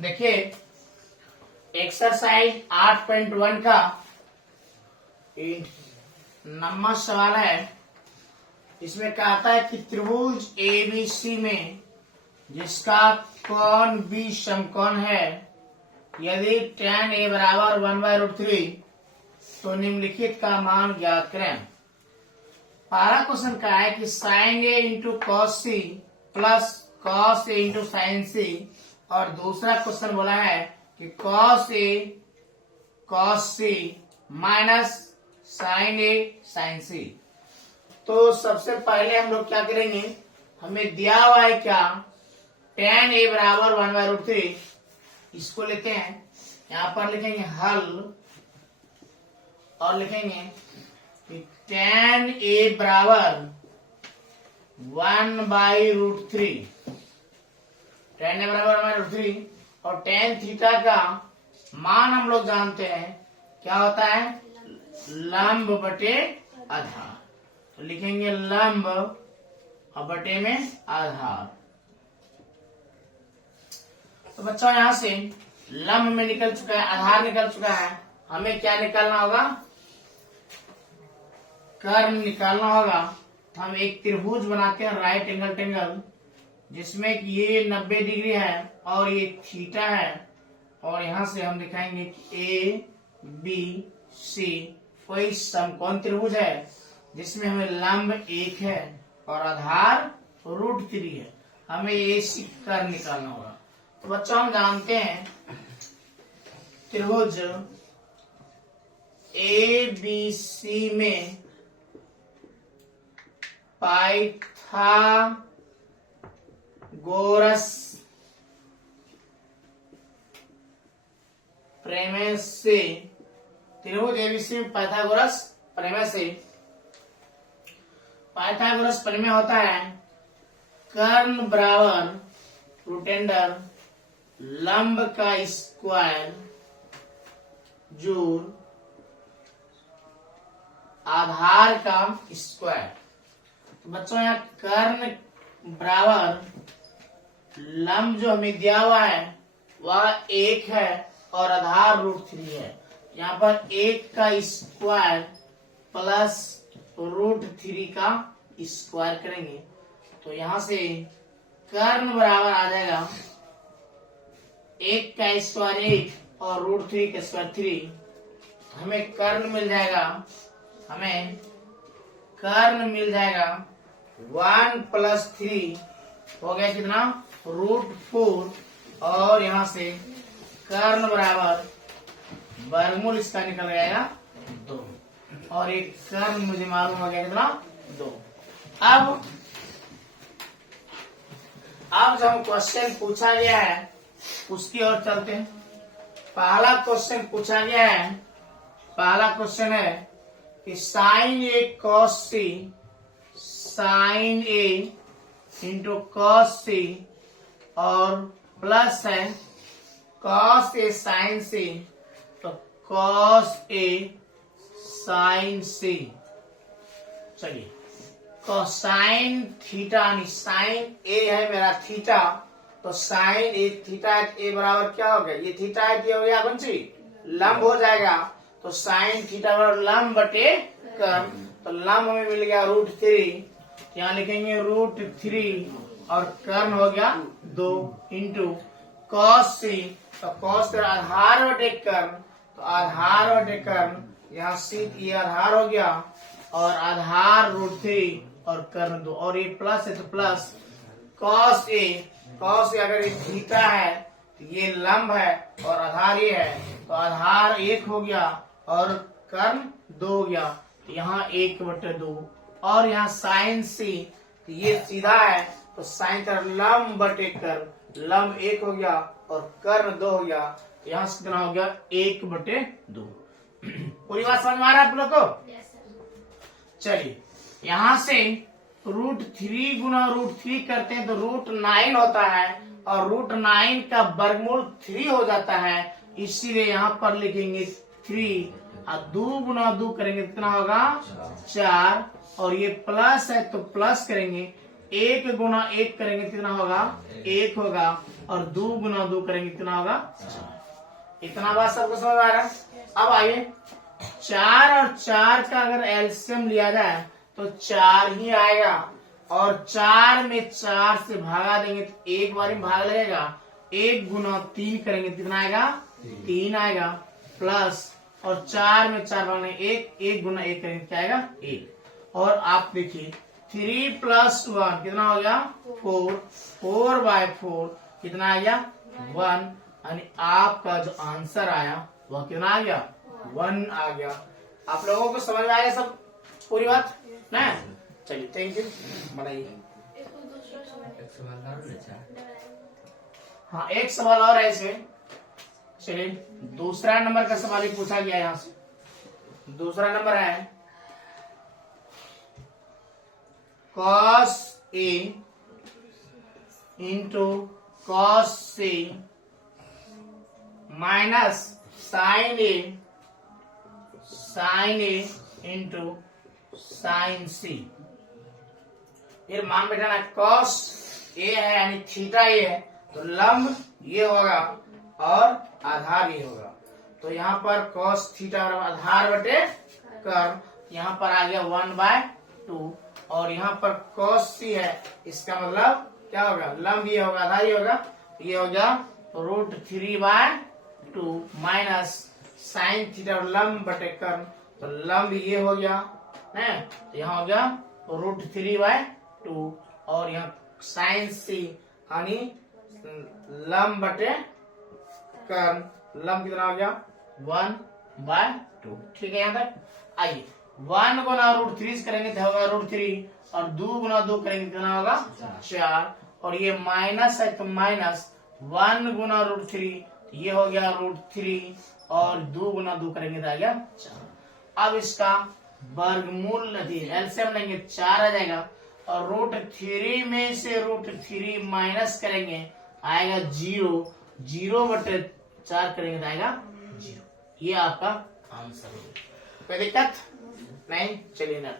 देखिए एक्सरसाइज 8.1 का नंबर सवाल है। इसमें कहता है कि त्रिभुज एबीसी में जिसका कोण बी समकोण है, यदि tan a बराबर 1/√3 तो निम्नलिखित का मान ज्ञात करें। पहला क्वेश्चन का है कि sin a into cos C plus cos A into sine C, और दूसरा क्वेश्चन बोला है कि cos A cos C minus sine A sine C. तो सबसे पहले हम लोग क्या करेंगे, हमें दिया हुआ है क्या, tan a बराबर 1/√3, इसको लेते हैं, यहां पर लिखेंगे हल और लिखेंगे कि tan a बराबर 1/√3, tan a बराबर 1/√3, और tan थीटा का मान हम लोग जानते हैं क्या होता है, लंब बटे आधार। तो लिखेंगे लंब और बटे में आधार। तो बच्चों यहां से लंब में निकल चुका है, आधार निकल चुका है, हमें क्या निकालना होगा, कर्म निकालना होगा। हम एक त्रिभुज बनाते हैं राइट एंगल ट्रायंगल, जिसमें कि ये 90 डिग्री है और ये थीटा है, और यहां से हम दिखाएंगे कि ए बी सी कोई समकोण त्रिभुज है जिसमें हमें लंब 1 है और आधार √3 है। हमें ये कर्म निकालना होगा। तो बच्चों हम जानते हैं त्रिभुज ए बी सी में पाइथागोरस प्रमेय से, त्रिभुज एबीसी में पाइथागोरस प्रमेय होता है, कर्ण बराबर रूटेंडर लंब का स्क्वायर जोड़ आधार का स्क्वायर। तो बच्चों यहाँ कर्ण बराबर लंब जो हमें दिया हुआ है वह 1 है और आधार √3 है। यहाँ पर 1 का स्क्वायर प्लस √3 का स्क्वायर करेंगे, तो यहाँ से कर्ण बराबर आ जाएगा 1 का स्क्वायर 1 और √3 का स्क्वायर 3। हमें कर्ण मिल जाएगा, 1 + 3 हो गया कितना, √4, और यहाँ से कर्ण बराबर वर्गमूल इसका निकल जाएगा 2, और एक कर्ण मुझे मालूम हो गया कितना, 2। अब जो हम क्वेश्चन पूछा गया है उसकी ओर चलते हैं। पहला क्वेश्चन पूछा गया है, पहला क्वेश्चन है कि साइन ए कॉस सी, साइन ए इंटू कॉस सी, और प्लस है कॉस ए साइन सी, तो कॉस ए साइन सी। चलिए कोसाइन थीटा, साइन ए है मेरा थीटा, तो साइन ए थीटा ए बराबर क्या हो गया, ये थीटा है, ये हो गया बंची लंब हो जाएगा। तो साइन थीटा बराबर लंब बटे कर्म, तो लंब हमें मिल गया √3, यहाँ लिखेंगे √3, और कर्ण हो गया 2 इंटू कॉस सी, तो कॉस का आधार बटे कर्ण, तो आधार बटे कर्ण, यहाँ सी की आधार हो गया और आधार √3 और कर्ण 2, और ये प्लस है तो प्लस कॉस ए अगर ये थीटा है तो ये लंब है और आधार ये है, तो आधार 1 हो गया और कर्ण 2 हो गया, तो यहाँ 1/2, और यहाँ साइन सी, तो ये सीधा है, तो साइन का लंब बटे कर्ण, लंब 1 हो गया और कर्ण 2 हो गया, तो यहाँ से कितना हो गया 1/2। पूरी बात समझ में आ रहा है आप लोग को? चलिए यहाँ से √3 गुना √3 करते हैं तो √9 होता है, और √9 का वर्गमूल 3 हो जाता है, इसीलिए यहाँ पर लिखेंगे 3, और 2 गुना 2 करेंगे कितना होगा 4, और ये प्लस है तो प्लस करेंगे 1 गुना 1 करेंगे कितना होगा 1 होगा, और 2 गुना 2 करेंगे कितना होगा 4। इतना बात सबको समझ आ रहा है। अब आइए 4 और 4 का अगर एलसीएम लिया जाए तो 4 ही आएगा, और 4 में 4 से भागा देंगे तो एक बार में भाग लगेगा, 1 गुना 3 करेंगे कितना आएगा 3 आएगा, प्लस और 4 में 4 भागने 1 गुना 1 करेंगे क्या आएगा 1। और आप देखिए 3 + 1 कितना हो गया 4, 4/4 कितना आ गया 1, यानी आपका जो आंसर आया वह कितना आ गया 1 आ गया। आप लोगों को समझ में आया सब पूरी बात ना? चलिए थैंक यू, बनाइए। हाँ एक सवाल और है इसमें। चलिए दूसरा नंबर का सवाल ही पूछा गया यहाँ से। दूसरा नंबर है cos A into cos C minus sin A into sin C। फिर मान बैठाना cos A है यानी थीटा A है, तो लंब ये होगा और आधार ये होगा। तो यहाँ पर cos थीटा आधार बटे कर्म, यहाँ पर आ गया 1/2, और यहाँ पर cos C है, इसका मतलब क्या होगा लंब ये होगा आधार ये होगा, ये हो गया √3/2 माइनस sin थीटा लंब बटे कर्म, तो लंब ये हो गया है, तो यहाँ हो गया √3/2, और यहाँ sin C यानी लंब बटे कर्म, लंब कितना हो गया 1/2। ठीक है यहाँ तक। आइए 1 गुना √3 करेंगे तो होगा √3, और 2 गुना 2 करेंगे कितना होगा 4, और ये माइनस है तो माइनस 1 गुना √3 ये हो गया √3, और 2 गुना 2 करेंगे तो आ गया 4। अब इसका वर्गमूल एलसीएम लेंगे 4 आ जाएगा, और √3 में से √3 माइनस करेंगे आएगा 0, 0/4 करेंगे तो आएगा 0। ये आपका आंसर है। कोई दिक्कत नहीं? चलिए ना